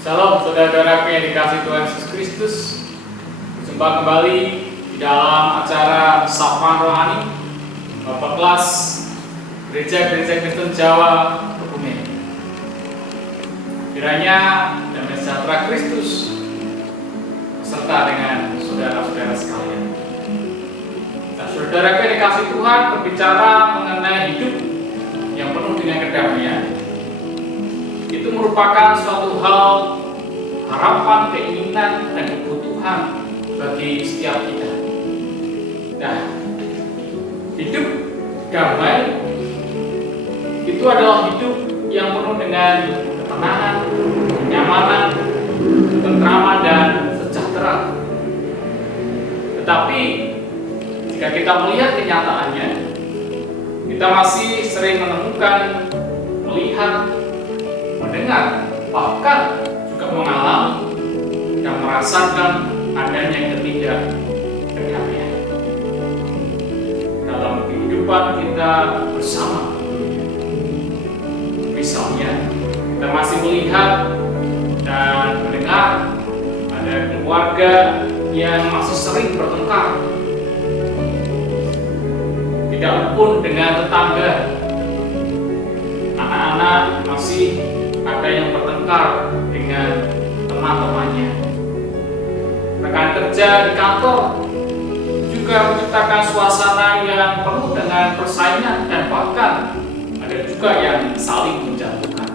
Salam saudara-saudaraku yang dikasihi Tuhan Yesus Kristus. Berjumpa kembali di dalam acara Sapaan Rohani Bapak Kelas Gereja Kristen Jawa Kebumen. Kiranya damai sejahtera Kristus beserta dengan saudara-saudara sekalian. Nah, saudara-saudaraku yang dikasihi Tuhan, berbicara mengenai hidup yang penuh dengan kedamaian, itu merupakan suatu hal, harapan, keinginan, dan kebutuhan bagi setiap kita. Nah, hidup damai itu adalah hidup yang penuh dengan ketenangan, kenyamanan, ketentraman, dan sejahtera. Tetapi jika kita melihat kenyataannya, kita masih sering menemukan, melihat, mendengar, bahkan juga mengalami dan merasakan adanya ketidakberdamaian dalam kehidupan kita bersama. Misalnya, kita masih melihat dan mendengar ada keluarga yang masih sering bertengkar, tidak rukun dengan tetangga, anak-anak masih ada yang bertengkar dengan teman-temannya. Rekan kerja di kantor juga menciptakan suasana yang penuh dengan persaingan dan bahkan ada juga yang saling menjatuhkan.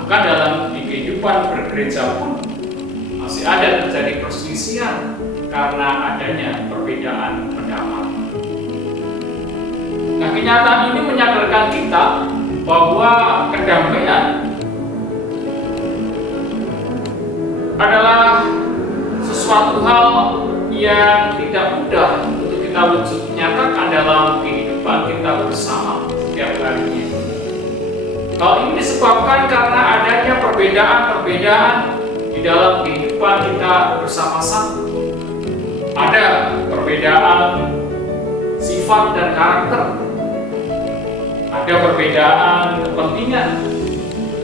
Maka dalam kehidupan bergereja pun masih ada terjadi perselisihan karena adanya perbedaan pendapat. Nah, kenyataan ini menyadarkan kita bahwa kedamaian adalah sesuatu hal yang tidak mudah untuk kita wujud nyatakan dalam kehidupan kita bersama setiap harinya. Hal ini disebabkan karena adanya perbedaan-perbedaan di dalam kehidupan kita bersama-sama. Ada perbedaan sifat dan karakter, ada perbedaan kepentingan,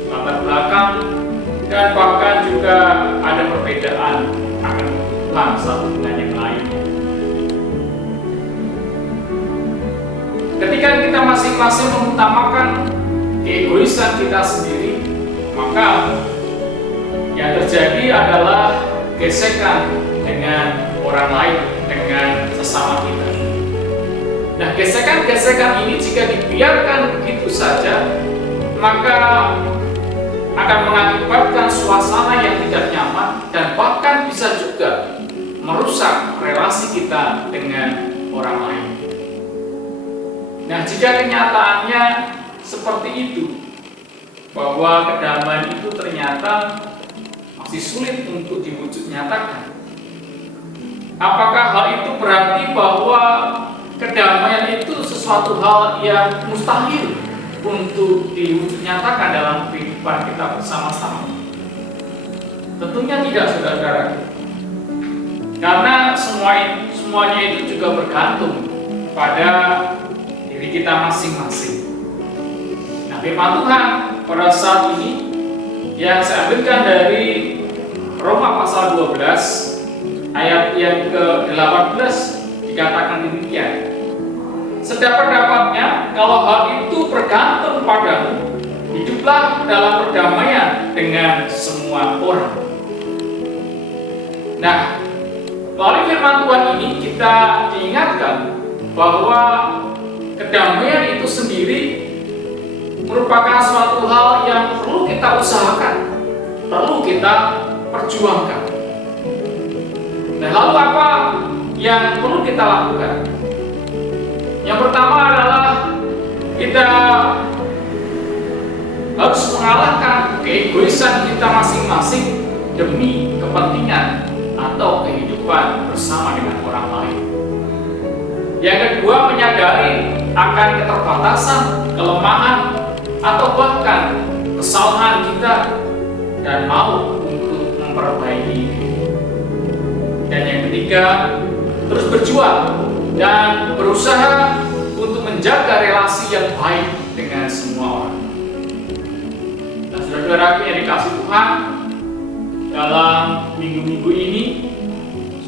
latar belakang, dan bahkan juga ada perbedaan akan kebutuhan satu dengan yang lain. Ketika kita masing-masing mengutamakan keegoisan kita sendiri, maka yang terjadi adalah gesekan dengan orang lain, dengan sesama kita. Nah, gesekan-gesekan ini jika dibiarkan begitu saja, maka akan mengakibatkan suasana yang tidak nyaman dan bahkan bisa juga merusak relasi kita dengan orang lain. Nah, jika kenyataannya seperti itu, bahwa kedamaian itu ternyata masih sulit untuk diwujud nyatakan, apakah hal itu berarti bahwa kedamaian itu sesuatu hal yang mustahil untuk diwujud nyatakan dalam kehidupan kita bersama-sama? Tentunya tidak, saudara-saudara. Karena semuanya itu juga bergantung pada diri kita masing-masing. Nah, firman Tuhan pada saat ini yang saya ambilkan dari Roma pasal 12 ayat yang ke-18 dikatakan demikian. Sedapat-dapatnya, kalau hal itu bergantung padamu, hiduplah dalam perdamaian dengan semua orang. Nah, melalui firman Tuhan ini kita diingatkan bahwa kedamaian itu sendiri merupakan suatu hal yang perlu kita usahakan, perlu kita perjuangkan. Nah, lalu apa yang perlu kita lakukan? Yang pertama adalah kita harus mengalahkan keegoisan kita masing-masing demi kepentingan atau kehidupan bersama dengan orang lain. Yang kedua, menyadari akan keterbatasan, kelemahan, atau bahkan kesalahan kita dan mau untuk memperbaiki. Dan yang ketiga, terus berjuang dan berusaha untuk menjaga relasi yang baik dengan semua orang. Nah, Saudara-saudara yang dikasih Tuhan, dalam minggu-minggu ini,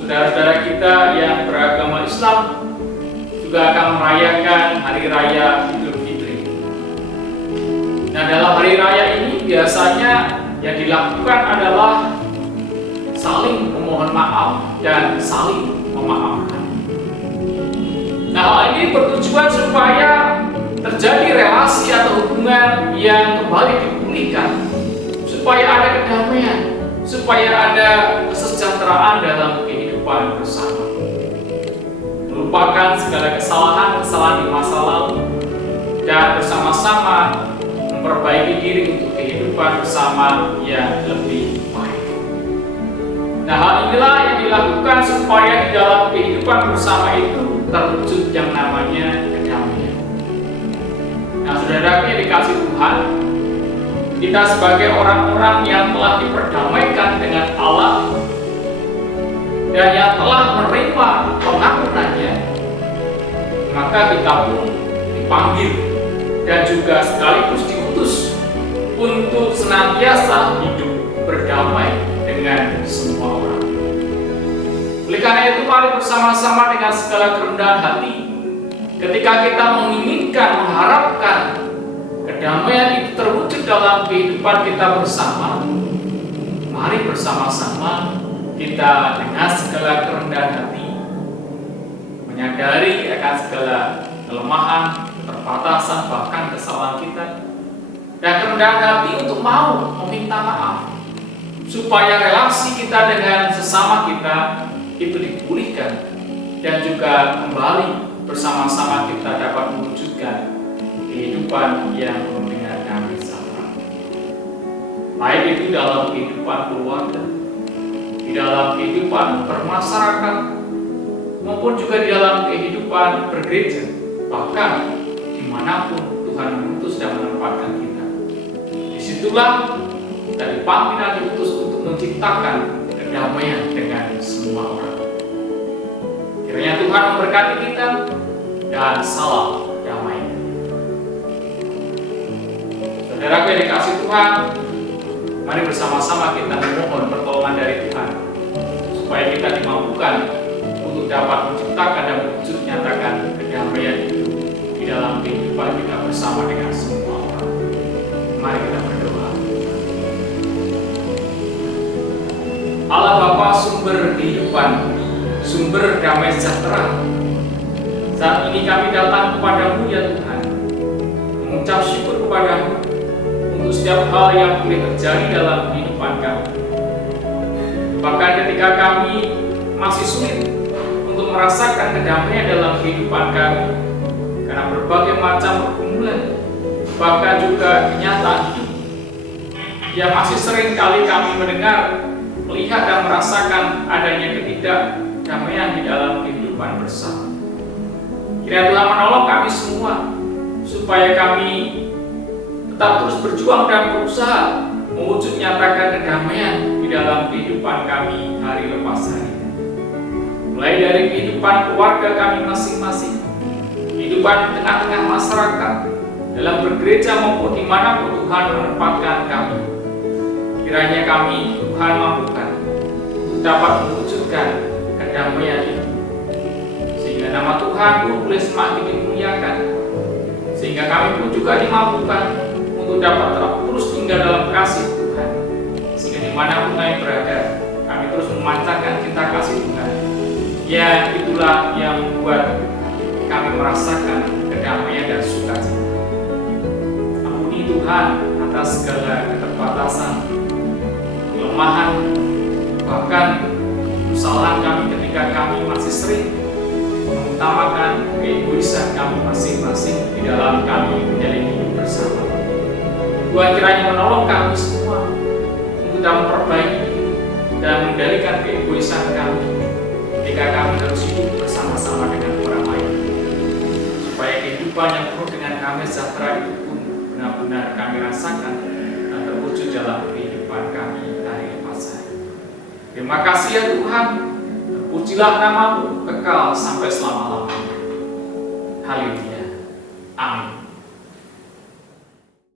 saudara-saudara kita yang beragama Islam juga akan merayakan Hari Raya Idul Fitri. Nah, dalam Hari Raya ini biasanya yang dilakukan adalah saling memohon maaf dan saling memaafkan. Nah, hal ini bertujuan supaya terjadi relasi atau hubungan yang kembali dipulihkan, supaya ada kedamaian, supaya ada kesejahteraan dalam kehidupan bersama, melupakan segala kesalahan-kesalahan di masa lalu dan bersama-sama memperbaiki diri untuk kehidupan bersama yang lebih baik. Nah, hal inilah yang dilakukan supaya di dalam kehidupan bersama itu terwujud yang namanya kedamaian. Nah, saudara yang dikasih Tuhan, kita sebagai orang-orang yang telah diperdamaikan dengan Allah dan yang telah menerima pengampunannya, maka kita pun dipanggil dan juga sekaligus diutus untuk senantiasa hidup berdamai dengan semua orang. Oleh karena itu, mari bersama-sama dengan segala kerendahan hati, ketika kita menginginkan, mengharapkan kedamaian itu terwujud dalam kehidupan kita bersama, mari bersama-sama kita dengan segala kerendahan hati menyadari akan segala kelemahan, keterbatasan, bahkan kesalahan kita, dan kerendahan hati untuk mau meminta maaf, supaya relasi kita dengan sesama kita itu dipulihkan dan juga kembali bersama-sama kita dapat mewujudkan kehidupan yang penuh dengan damai sejahtera. Baik itu dalam kehidupan keluarga, di dalam kehidupan bermasyarakat, maupun juga di dalam kehidupan bergereja, bahkan dimanapun Tuhan mengutus dan menempatkan kita. Disitulah kita dipanggil dan diutus untuk menciptakan kedamaian dengan semua orang. Kiranya Tuhan memberkati kita dan salam damai. Saudara yang dikasih Tuhan, mari bersama-sama kita memohon pertolongan dari Tuhan supaya kita dimampukan untuk dapat menciptakan dan mewujud nyatakan kedamaian itu di dalam kehidupan kita bersama dengan semua orang. Mari kita berdoa. Allah Bapa, sumber kehidupan, sumber damai sejahtera, saat ini kami datang kepadamu ya Tuhan, mengucap syukur kepadamu untuk setiap hal yang boleh terjadi dalam kehidupan kami. Bahkan ketika kami masih sulit untuk merasakan kedamaian dalam kehidupan kami, karena berbagai macam pergumulan, bahkan juga kenyataan hidup yang masih sering kali kami mendengar, melihat dan merasakan adanya ketidakdamaian di dalam kehidupan bersama. Kiranya Tuhan menolong kami semua supaya kami tetap terus berjuang dan berusaha mewujud nyatakan kedamaian di dalam kehidupan kami hari lepas hari. Mulai dari kehidupan keluarga kami masing-masing, kehidupan di tengah-tengah masyarakat, dalam bergereja maupun dimanapun Tuhan menempatkan kami. Kiranya kami Tuhan mampukan untuk dapat mewujudkan kedamaian itu, sehingga nama Tuhan pun boleh semakin dimuliakan, sehingga kami pun juga dimampukan untuk dapat terus tinggal dalam kasih Tuhan, sehingga dimanapun kami berada, kami terus memancarkan cinta kasih Tuhan. Ya, itulah yang membuat kami merasakan kedamaian dan sukacita. Ampuni Tuhan atas segala keterbatasan, kelemahan, bahkan kesalahan kami ketika kami masih sering mengutamakan keegoisan kami masing-masing di dalam kami menjalani hidup bersama. Tuhan kiranya menolong kami semua untuk dapat memperbaiki dan mengendalikan keegoisan kami ketika kami harus hidup bersama-sama dengan orang lain, supaya kehidupan yang penuh dengan damai sejahtera itu pun benar-benar kami rasakan dan terwujud dalam kehidupan kami hari lepas hari. Terima kasih ya Tuhan, terpujilah namamu kekal sampai selama-lamanya. Haleluya. Amin.